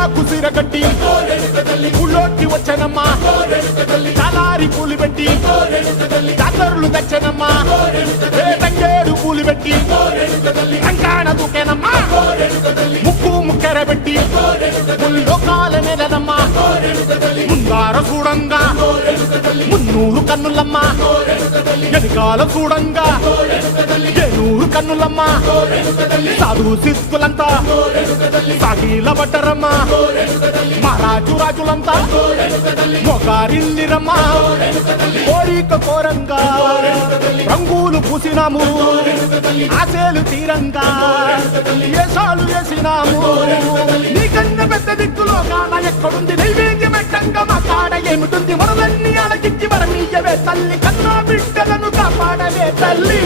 తాటాకు సిరగట్టి ఊళ్ళోకి వచ్చనమ్మా చాలారి పూలు పెట్టి జాతరులు తెచ్చనమ్మా తంగేడు పూలు పెట్టి కంకాణ దూకేనమ్మా ముక్కు ముక్కెర పెట్టి ముల్లోకాల నెలనమ్మా ముందార చూడంగా మున్నూరు కన్నులమ్మా వెనకాల చూడంగా ఏనూరు కన్నులమ్మా సాధు సిద్ధులంతా సాగిల బట్టరమ్మా మహారాజు రాజులంతా మొగారిల్లిరమ్మా కోరిక కోరంగా రంగులు పూసినాము ఆశలు తీరంగా ఏసాలు వేసినాము నీకన్నా పెద్ద దిక్కులో కాన ఎక్కడుంది నైవేద్యం పెట్టంగా మా కాడ ఏమిటుంది మనలన్నీ అలకిచ్చి వరమీయవే తల్లి కన్నా బిడ్డలను కాపాడవే తల్లి